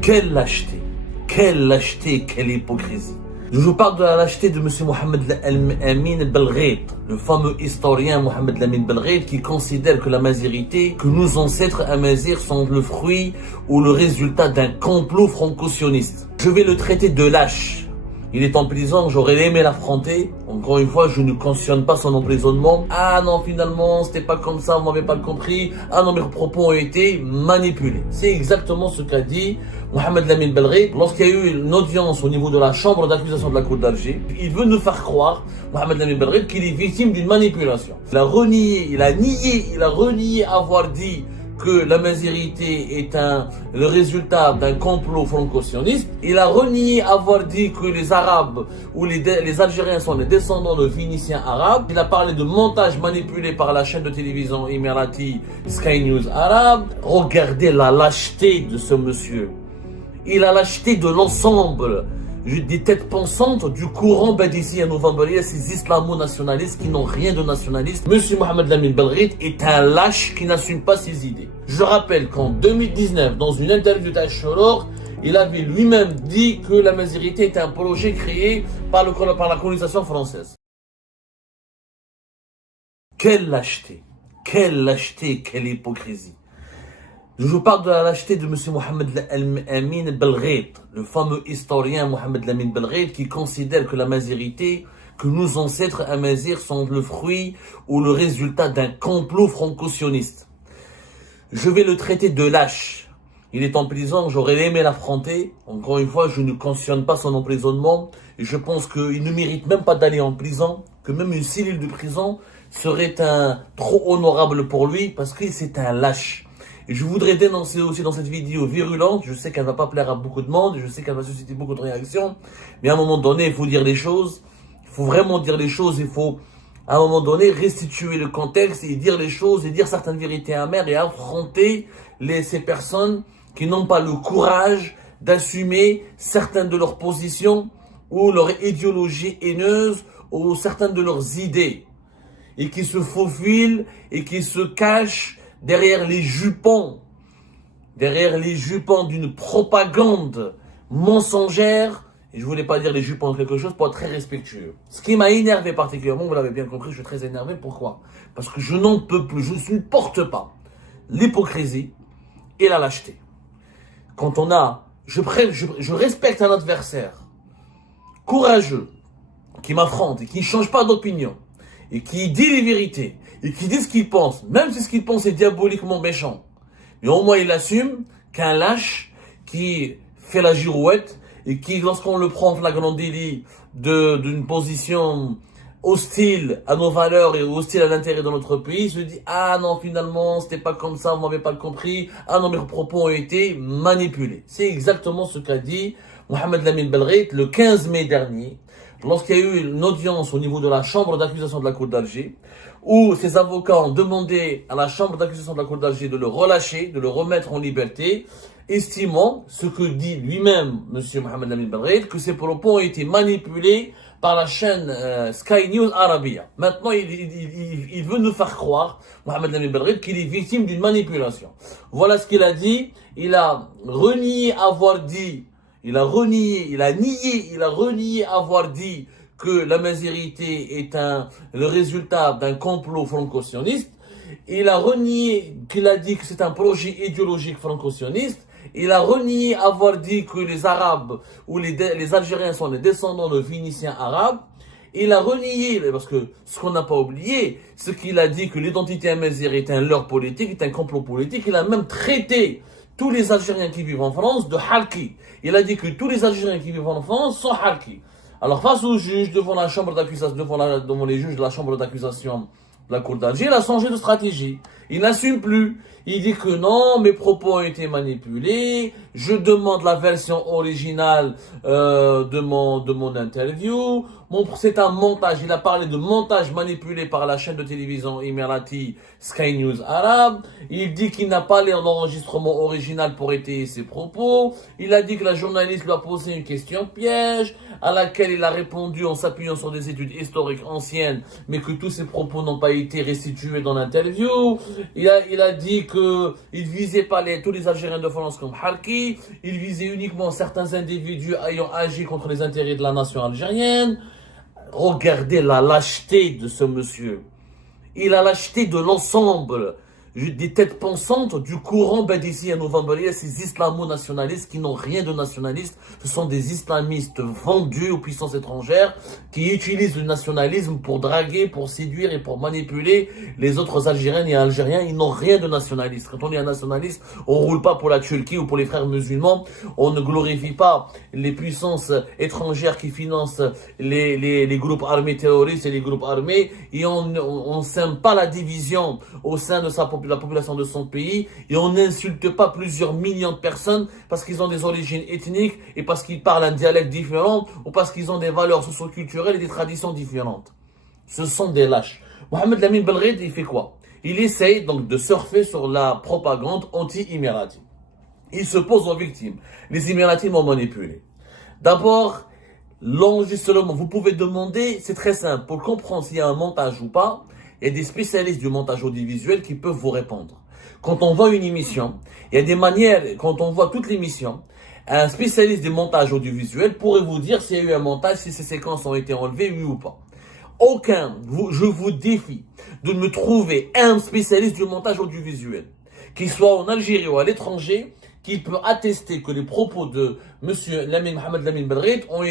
Quelle lâcheté, quelle hypocrisie. Je vous parle de la lâcheté de M. Mohamed Amin Belghait, le fameux historien Mohamed Amin Belghait qui considère que la mazirité, que nos ancêtres amazirs sont le fruit ou le résultat d'un complot franco-sioniste. Je vais le traiter de lâche. Il est en prison, j'aurais aimé l'affronter. Encore une fois, je ne cautionne pas son emprisonnement. Ah non, finalement, c'était pas comme ça, vous m'avez pas compris. Ah non, mes propos ont été manipulés. C'est exactement ce qu'a dit Mohamed Amin Belghait lorsqu'il y a eu une audience au niveau de la chambre d'accusation de la Cour d'Alger. Il veut nous faire croire, Mohamed Amin Belghait, qu'il est victime d'une manipulation. Il a renié avoir dit que la mazirité est le résultat d'un complot franco-sioniste. Il a renié avoir dit que les Arabes ou les Algériens sont les descendants de Phéniciens arabes. Il a parlé de montage manipulé par la chaîne de télévision émirati Sky News Arabe. Regardez la lâcheté de ce monsieur. Il a lâcheté de l'ensemble des têtes pensantes du courant Badissi à Novembre, ces islamo-nationalistes qui n'ont rien de nationaliste. Monsieur Mohamed Amin Belghait est un lâche qui n'assume pas ses idées. Je rappelle qu'en 2019, dans une interview d'Aïchoror, il avait lui-même dit que la mazirité était un projet créé par la colonisation française. Quelle lâcheté, quelle hypocrisie. Je vous parle de la lâcheté de M. Mohamed Amin Belghait, le fameux historien Mohamed Amin Belghait qui considère que la mazirité, que nos ancêtres amazirs sont le fruit ou le résultat d'un complot franco-sioniste. Je vais le traiter de lâche. Il est en prison, j'aurais aimé l'affronter. Encore une fois, je ne cautionne pas son emprisonnement. Et je pense qu'il ne mérite même pas d'aller en prison, que même une cellule de prison serait trop honorable pour lui parce que c'est un lâche. Et je voudrais dénoncer aussi dans cette vidéo virulente, je sais qu'elle ne va pas plaire à beaucoup de monde, je sais qu'elle va susciter beaucoup de réactions, mais à un moment donné, il faut dire les choses, il faut vraiment dire les choses, il faut à un moment donné restituer le contexte et dire les choses et dire certaines vérités amères et affronter ces personnes qui n'ont pas le courage d'assumer certaines de leurs positions ou leur idéologie haineuse ou certaines de leurs idées et qui se faufilent et qui se cachent derrière les jupons d'une propagande mensongère. Et je voulais pas dire les jupons de quelque chose pour être très respectueux. Ce qui m'a énervé particulièrement, vous l'avez bien compris, je suis très énervé. Pourquoi? Parce que je n'en peux plus, je ne supporte pas l'hypocrisie et la lâcheté. Quand je respecte un adversaire courageux, qui m'affronte et qui ne change pas d'opinion, et qui dit les vérités, et qui dit ce qu'il pense, même si ce qu'il pense est diaboliquement méchant. Mais au moins il assume qu'un lâche qui fait la girouette et qui, lorsqu'on le prend en flagrant délit d'une position hostile à nos valeurs et hostile à l'intérêt de notre pays, se dit « Ah non, finalement, c'était pas comme ça, vous m'avez pas compris. Ah non, mes propos ont été manipulés. » C'est exactement ce qu'a dit Mohamed Amin Belghait le 15 mai dernier, lorsqu'il y a eu une audience au niveau de la chambre d'accusation de la Cour d'Alger, où ses avocats ont demandé à la chambre d'accusation de la Cour d'Alger de le relâcher, de le remettre en liberté, estimant, ce que dit lui-même M. Mohamed Amin Belghait, que ses propos ont été manipulés par la chaîne Sky News Arabia. Maintenant, il veut nous faire croire, Mohamed Amin Belghait, qu'il est victime d'une manipulation. Voilà ce qu'il a dit. Il a renié avoir dit, il a renié avoir dit que la mazirité est le résultat d'un complot franco-sioniste. Il a renié qu'il a dit que c'est un projet idéologique franco-sioniste. Il a renié avoir dit que les Arabes ou les Algériens sont les descendants de Phéniciens arabes. Il a renié, parce que ce qu'on n'a pas oublié, c'est qu'il a dit que l'identité amazigh est un leurre politique, est un complot politique. Il a même traité tous les Algériens qui vivent en France de Halki. Il a dit que tous les Algériens qui vivent en France sont Halki. Alors face aux juges, devant la chambre d'accusation, devant les juges de la chambre d'accusation de la Cour d'Alger, il a changé de stratégie. Il n'assume plus. Il dit que non, mes propos ont été manipulés. Je demande la version originale de mon interview. C'est un montage. Il a parlé de montage manipulé par la chaîne de télévision émirati Sky News Arabe. Il dit qu'il n'a pas l'enregistrement original pour étayer ses propos. Il a dit que la journaliste lui a posé une question piège à laquelle il a répondu en s'appuyant sur des études historiques anciennes, mais que tous ses propos n'ont pas été restitués dans l'interview. il a dit qu'il ne visait pas tous les Algériens de France comme Harki, il visait uniquement certains individus ayant agi contre les intérêts de la nation algérienne. Regardez la lâcheté de ce monsieur. Il a lâcheté de l'ensemble des têtes pensantes du courant Badissi à Novembre, ces islamo-nationalistes qui n'ont rien de nationaliste. Ce sont des islamistes vendus aux puissances étrangères qui utilisent le nationalisme pour draguer, pour séduire et pour manipuler les autres Algériennes et Algériens. Ils n'ont rien de nationaliste. Quand on est un nationaliste, on roule pas pour la Turquie ou pour les frères musulmans. On ne glorifie pas les puissances étrangères qui financent les groupes armés terroristes et les groupes armés. Et on sème pas la division au sein de la population de son pays, et on n'insulte pas plusieurs millions de personnes parce qu'ils ont des origines ethniques et parce qu'ils parlent un dialecte différent ou parce qu'ils ont des valeurs socio-culturelles et des traditions différentes. Ce sont des lâches. Mohamed Lamine Belrid, il fait quoi? Il essaye donc de surfer sur la propagande anti-émirati. Il se pose aux victimes. Les Émiratis m'ont manipulé. D'abord, l'enregistrement, vous pouvez demander, c'est très simple, pour comprendre s'il y a un montage ou pas. Il y a des spécialistes du montage audiovisuel qui peuvent vous répondre. Quand on voit une émission, il y a des manières, quand on voit toute l'émission, un spécialiste du montage audiovisuel pourrait vous dire s'il y a eu un montage, si ces séquences ont été enlevées, oui ou pas. Je vous défie de me trouver un spécialiste du montage audiovisuel, qu'il soit en Algérie ou à l'étranger, qui peut attester que les propos de monsieur Mohamed Lamine Belrid ont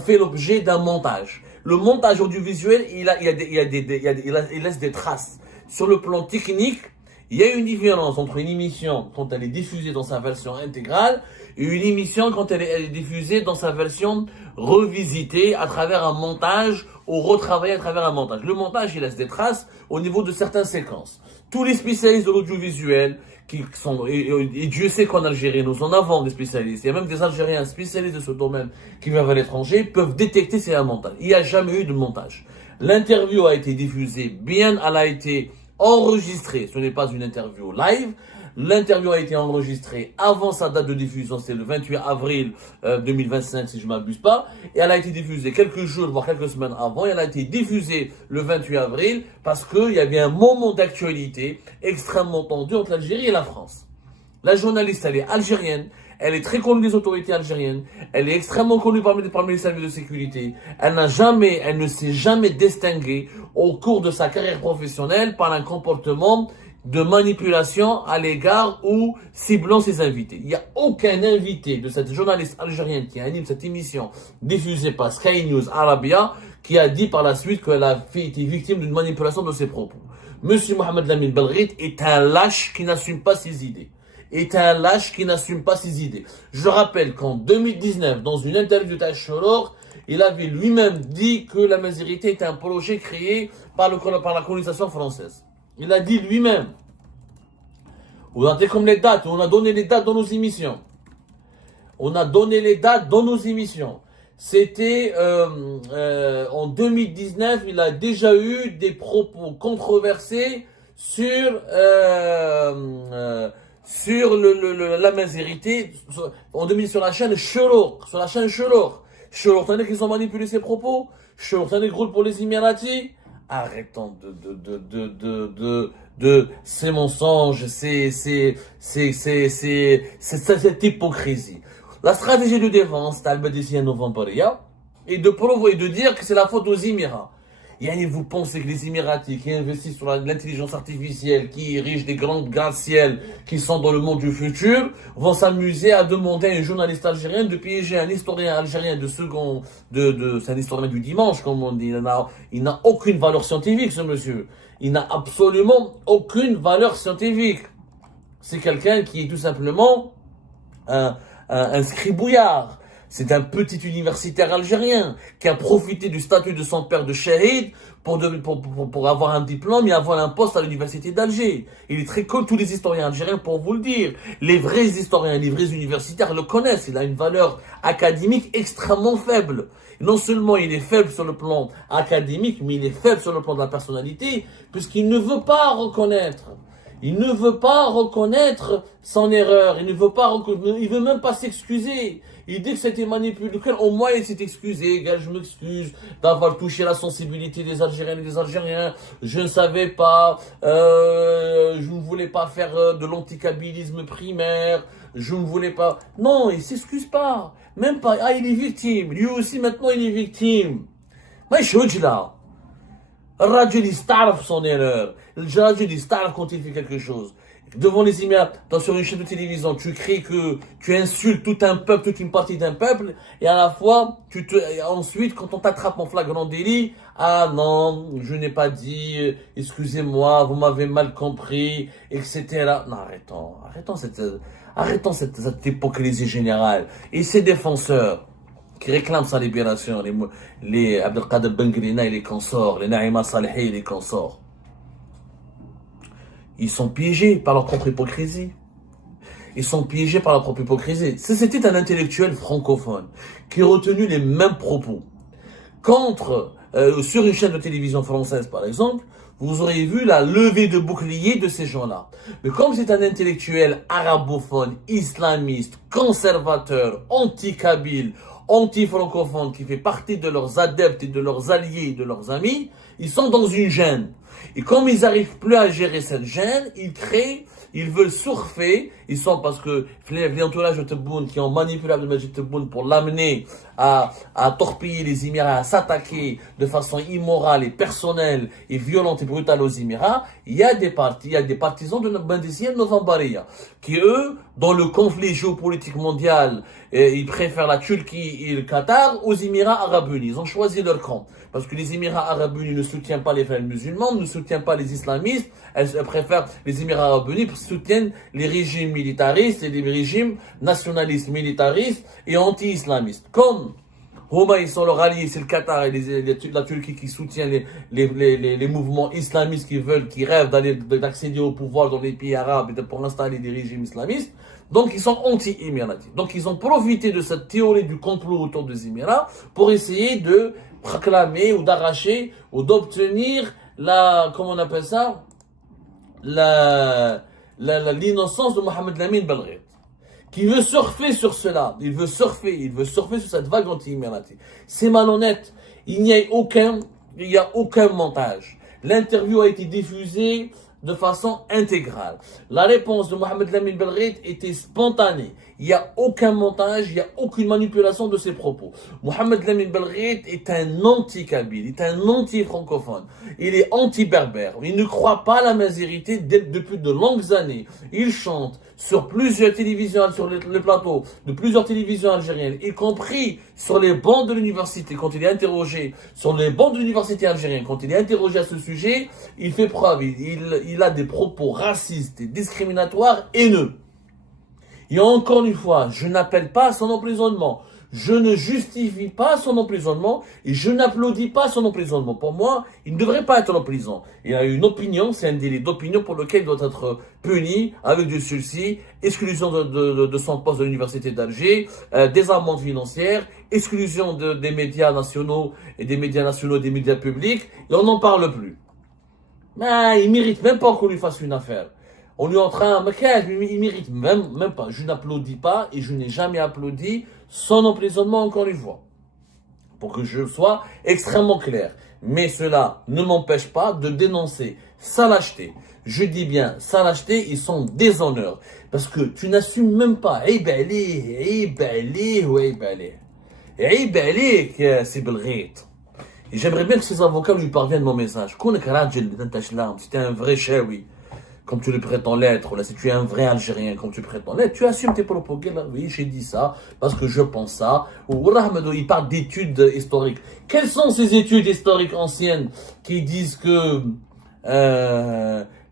fait l'objet d'un montage. Le montage audiovisuel, il laisse des traces. Sur le plan technique, il y a une différence entre une émission quand elle est diffusée dans sa version intégrale et une émission quand elle est diffusée dans sa version revisitée à travers un montage ou retravaillée à travers un montage. Le montage, il laisse des traces au niveau de certaines séquences. Tous les spécialistes de l'audiovisuel, et Dieu sait qu'en Algérie, nous en avons des spécialistes. Il y a même des Algériens spécialistes de ce domaine qui vivent à l'étranger, peuvent détecter si c'est un montage. Il n'y a jamais eu de montage. L'interview a été diffusée elle a été enregistrée. Ce n'est pas une interview live. L'interview a été enregistrée avant sa date de diffusion, c'est le 28 avril 2025 si je ne m'abuse pas, et elle a été diffusée quelques jours, voire quelques semaines avant, et elle a été diffusée le 28 avril parce qu'il y avait un moment d'actualité extrêmement tendu entre l'Algérie et la France. La journaliste, elle est algérienne, elle est très connue des autorités algériennes, elle est extrêmement connue parmi les services de sécurité, elle ne s'est jamais distinguée au cours de sa carrière professionnelle par un comportement de manipulation à l'égard ou ciblant ses invités. Il n'y a aucun invité de cette journaliste algérienne qui anime cette émission diffusée par Sky News Arabia qui a dit par la suite qu'elle a été victime d'une manipulation de ses propos. Monsieur Mohamed Lamine Belrid est un lâche qui n'assume pas ses idées. Je rappelle qu'en 2019, dans une interview d'Ashoror, il avait lui-même dit que la Mazirité était un projet créé par la colonisation française. Il a dit lui-même. Vous avez comme les dates, on a donné les dates dans nos émissions. C'était en 2019, il a déjà eu des propos controversés sur la Mazirité sur la chaîne Shorour. Shorour, t'as dit qu'ils ont manipulé ses propos. Shorour, t'as dit qu'ils roulent pour les Émiratis. Arrêtons de ces mensonges, cette hypocrisie. La stratégie de défense d'Al-Badissi à Novembre est de dire que c'est la faute aux Émirats. Vous pensez que les Émiratis qui investissent sur l'intelligence artificielle, qui érigent des grandes gratte-ciel qui sont dans le monde du futur, vont s'amuser à demander à une journaliste algérienne de piéger un historien algérien c'est un historien du dimanche, comme on dit. Il n'a aucune valeur scientifique, ce monsieur. Il n'a absolument aucune valeur scientifique. C'est quelqu'un qui est tout simplement un scribouillard. C'est un petit universitaire algérien qui a profité du statut de son père de shahid pour avoir un diplôme et avoir un poste à l'université d'Alger. Il est très connu, tous les historiens algériens pour vous le dire. Les vrais historiens, les vrais universitaires le connaissent. Il a une valeur académique extrêmement faible. Non seulement il est faible sur le plan académique, mais il est faible sur le plan de la personnalité, puisqu'il ne veut pas reconnaître. Il ne veut pas reconnaître son erreur. Il ne veut pas il veut même pas s'excuser. Il dit que c'était manipulé. Au moins, il s'est excusé. Gars, je m'excuse d'avoir touché la sensibilité des Algériennes et des Algériens. Je ne savais pas. Je ne voulais pas faire de l'anticabilisme primaire. Je ne voulais pas. Non, il s'excuse pas. Même pas. Ah, il est victime. Lui aussi, maintenant, il est victime. Mais je suis là. الراجل يستعرف son erreur. الراجل يستعرف quand il fait quelque chose. Devant les imams, sur une chaîne de télévision, tu cries que tu insultes tout un peuple, toute une partie d'un peuple, et à la fois, ensuite, quand on t'attrape en flagrant délit, ah non, je n'ai pas dit, excusez-moi, vous m'avez mal compris, etc. Non, arrêtons cette hypocrisie générale. Et ces défenseurs, qui réclament sa libération, les Abdelkader Bengrina et les consorts, les Naïma Salehi et les consorts, ils sont piégés par leur propre hypocrisie. Ils sont piégés par leur propre hypocrisie. Si c'était un intellectuel francophone qui a retenu les mêmes propos sur une chaîne de télévision française par exemple, vous auriez vu la levée de bouclier de ces gens-là. Mais comme c'est un intellectuel arabophone, islamiste, conservateur, anti-kabyle, anti-francophone qui fait partie de leurs adeptes et de leurs alliés et de leurs amis, ils sont dans une gêne. Et comme ils n'arrivent plus à gérer cette gêne, ils veulent surfer. Ils sont parce que l'entourage de Tebboune qui ont manipulé Abdelmajid Tebboune pour l'amener à torpiller les Émirats, à s'attaquer de façon immorale et personnelle et violente et brutale aux Émirats. Il y a des partisans de notre bandicienne Novembaria qui eux, dans le conflit géopolitique mondial, ils préfèrent la Turquie et le Qatar aux Émirats Arabes Unis. Ils ont choisi leur camp. Parce que les Émirats Arabes Unis ne soutiennent pas les frères musulmans, ne soutiennent pas les islamistes. Elles préfèrent les Émirats Arabes Unis parce qu'ils soutiennent les régimes militaristes et les régimes nationalistes militaristes et anti-islamistes. Comme Homa, ils sont leurs alliés, c'est le Qatar et la Turquie qui soutient les mouvements islamistes qui rêvent d'accéder au pouvoir dans les pays arabes et pour installer des régimes islamistes. Donc, ils sont anti-émiratis. Donc, ils ont profité de cette théorie du complot autour des Émirats pour essayer de proclamer ou d'arracher ou d'obtenir comment on appelle ça, l'innocence de Mohamed Lamine Belghaït, qui veut surfer sur cela. Il veut surfer sur cette vague anti-émirati. C'est malhonnête. Il n'y a aucun montage. L'interview a été diffusée de façon intégrale. La réponse de Mohamed Lamine Belghaït était spontanée. Il n'y a aucun montage, il n'y a aucune manipulation de ses propos. Mohamed Lamine Belghaït est un anti-kabyle, il est un anti-francophone, il est anti-berbère. Il ne croit pas à la mazérité depuis de longues années. Il chante sur plusieurs télévisions, sur les plateaux de plusieurs télévisions algériennes, y compris sur les bancs de l'université, quand il est interrogé, sur les bancs de l'université algérienne, quand il est interrogé à ce sujet, il fait preuve, il a des propos racistes et discriminatoires, haineux. Et encore une fois, je n'appelle pas à son emprisonnement. Je ne justifie pas son emprisonnement et je n'applaudis pas son emprisonnement. Pour moi, il ne devrait pas être en prison. Il a une opinion, c'est un délit d'opinion pour lequel il doit être puni avec du sursis, exclusion de son poste de l'université d'Alger, des amendes financières, exclusion des médias nationaux et des médias publics, et on n'en parle plus. Mais il mérite même pas qu'on lui fasse une affaire. On lui est en train, il mérite même pas. Je n'applaudis pas et je n'ai jamais applaudi son emprisonnement encore une fois. Pour que je sois extrêmement clair. Mais cela ne m'empêche pas de dénoncer sa lâcheté. Je dis bien sa lâcheté et son déshonneur. Parce que tu n'assumes même pas. C'est Belghaït. Et j'aimerais bien que ses avocats lui parviennent mon message. C'était un vrai chaoui, comme tu le prétends l'être, là, si tu es un vrai Algérien, comme tu prétends l'être, tu assumes tes propos. Oui, j'ai dit ça, parce que je pense ça. Ou il parle d'études historiques. Quelles sont ces études historiques anciennes qui disent que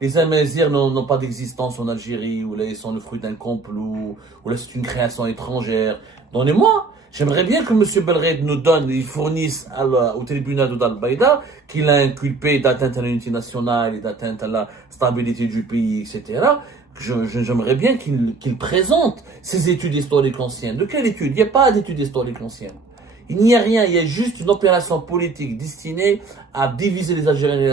les Amazirs n'ont pas d'existence en Algérie, ou là ils sont le fruit d'un complot, ou là c'est une création étrangère? Donnez-moi. J'aimerais bien que M. Belghaït nous donne, il fournisse au tribunal de Dal-Baïda qu'il a inculpé d'atteinte à l'unité nationale et d'atteinte à la stabilité du pays, etc. J'aimerais bien qu'il présente ces études historiques anciennes. De quelle étude? Il n'y a pas d'études historiques anciennes. Il n'y a rien, il y a juste une opération politique destinée à diviser les Algériens et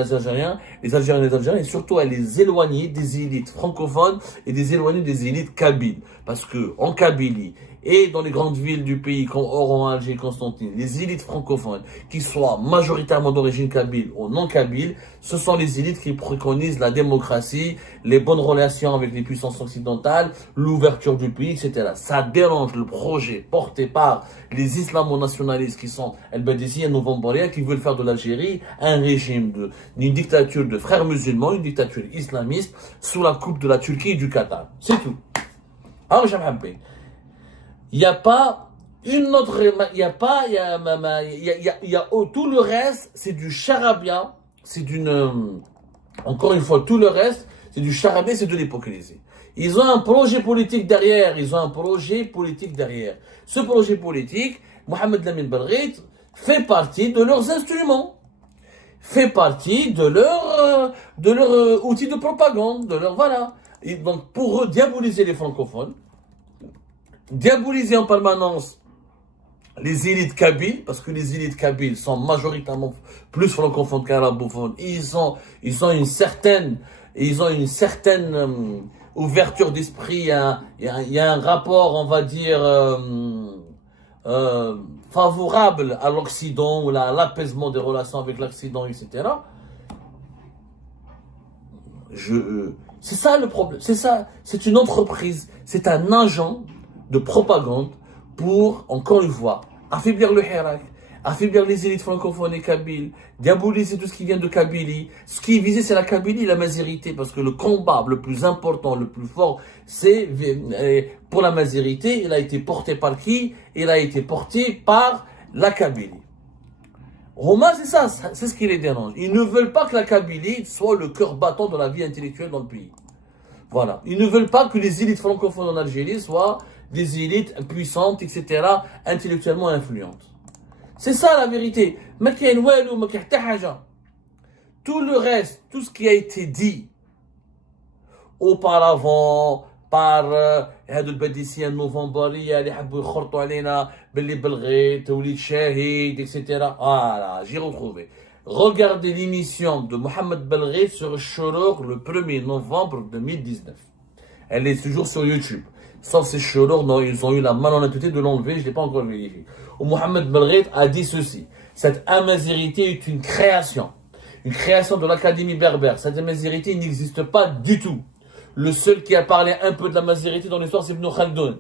les Algériens, et surtout à les éloigner des élites francophones et des éloigner des élites kabyles. Parce que en Kabylie et dans les grandes villes du pays comme Oran, Alger, Constantine, les élites francophones, qui soient majoritairement d'origine kabyle ou non kabyle, ce sont les élites qui préconisent la démocratie, les bonnes relations avec les puissances occidentales, l'ouverture du pays, etc. Ça dérange le projet porté par les islamo-nationalistes qui sont El-Badissi et Novembaria, qui veulent faire de l'Algérie un régime une dictature de frères musulmans, une dictature islamiste sous la coupe de la Turquie et du Qatar. C'est tout. Alors, il n'y a pas une autre, il y a pas, tout le reste, c'est du charabia, c'est d'une, encore une fois, tout le reste, c'est du charabia, c'est de l'hypocrisie. Ils ont un projet politique derrière, Ce projet politique, Mohamed Lamine Belghit fait partie de leurs instruments, fait partie de leur outil de propagande, voilà. Et donc, pour eux, diaboliser les francophones, diaboliser en permanence les élites kabyles, parce que les élites kabyles sont majoritairement plus francophones qu'arabophones. Ils ont une certaine ouverture d'esprit. Il y a un rapport, on va dire, favorable à l'Occident ou à l'apaisement des relations avec l'Occident, etc. C'est ça le problème. C'est une entreprise, c'est un agent de propagande pour, encore une fois, affaiblir le Hirak, affaiblir les élites francophones et kabyles, diaboliser tout ce qui vient de Kabylie. Ce qui est visé, c'est la Kabylie et la Mazérité, parce que le combat le plus important, le plus fort, c'est pour la Mazérité. Il a été porté par qui? Il a été porté par la Kabylie. Roma, c'est ça, c'est ce qui les dérange. Ils ne veulent pas que la Kabylie soit le cœur battant de la vie intellectuelle dans le pays. Voilà. Ils ne veulent pas que les élites francophones en Algérie soient des élites puissantes, etc., intellectuellement influentes. C'est ça la vérité. Tout le reste, tout ce qui a été dit auparavant par هادو الباديسيين النوفمبريه اللي حبوا يخرطوا علينا باللي بلغيت وليد شاهد etc. Voilà, j'ai retrouvé. Regardez l'émission de Mohamed Belghit sur Chorour le 1er novembre 2019. Elle est toujours sur YouTube. Sauf ces Chorour, non, ils ont eu la malhonnêteté de l'enlever, je ne l'ai pas encore vérifié. Où Mohamed Belghit a dit ceci: cette amazérité est une création de l'Académie berbère. Cette amazérité n'existe pas du tout. Le seul qui a parlé un peu de la mazérité dans l'histoire, c'est Ibn Khaldoun.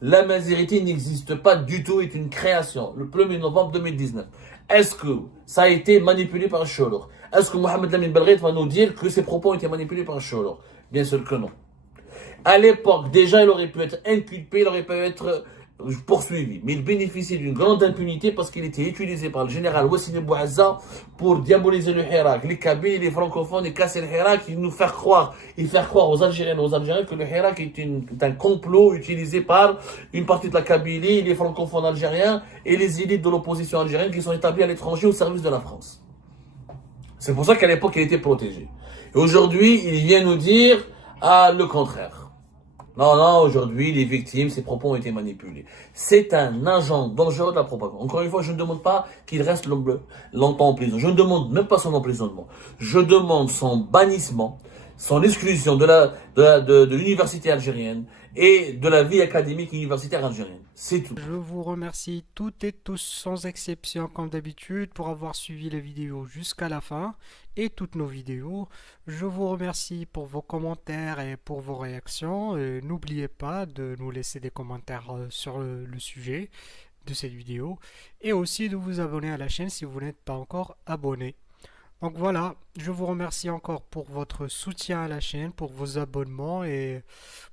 La mazérité n'existe pas du tout, est une création. Le 1er novembre 2019. Est-ce que ça a été manipulé par Cholour? Est-ce que Mohamed Lamine Belghit va nous dire que ses propos ont été manipulés par Cholour? Bien sûr que non. À l'époque, déjà, il aurait pu être inculpé, il aurait pu être poursuivi. Mais il bénéficie d'une grande impunité parce qu'il était utilisé par le général Wassili Bouazza pour diaboliser le Hirak, les Kabyles, les francophones, et casser le Hirak, et nous faire croire, aux Algériens que le Hirak est un complot utilisé par une partie de la Kabylie, les francophones algériens et les élites de l'opposition algérienne qui sont établis à l'étranger au service de la France. C'est pour ça qu'à l'époque, il était protégé. Et aujourd'hui, il vient nous dire le contraire. Non, aujourd'hui, les victimes, ces propos ont été manipulés. C'est un agent dangereux de la propagande. Encore une fois, je ne demande pas qu'il reste longtemps en prison. Je ne demande même pas son emprisonnement. Je demande son bannissement, son exclusion de l'université algérienne et de la vie académique universitaire algérienne. C'est tout. Je vous remercie toutes et tous sans exception comme d'habitude pour avoir suivi les vidéos jusqu'à la fin et toutes nos vidéos. Je vous remercie pour vos commentaires et pour vos réactions. N'oubliez pas de nous laisser des commentaires sur le sujet de cette vidéo et aussi de vous abonner à la chaîne si vous n'êtes pas encore abonné. Donc voilà, je vous remercie encore pour votre soutien à la chaîne, pour vos abonnements et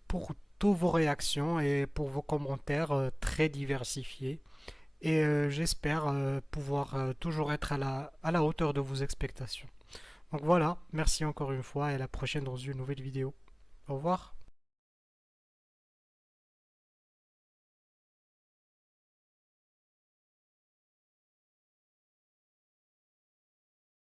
pour toutes vos réactions et pour vos commentaires très diversifiés. Et j'espère pouvoir toujours être à la hauteur de vos expectations. Donc voilà, merci encore une fois et à la prochaine dans une nouvelle vidéo. Au revoir.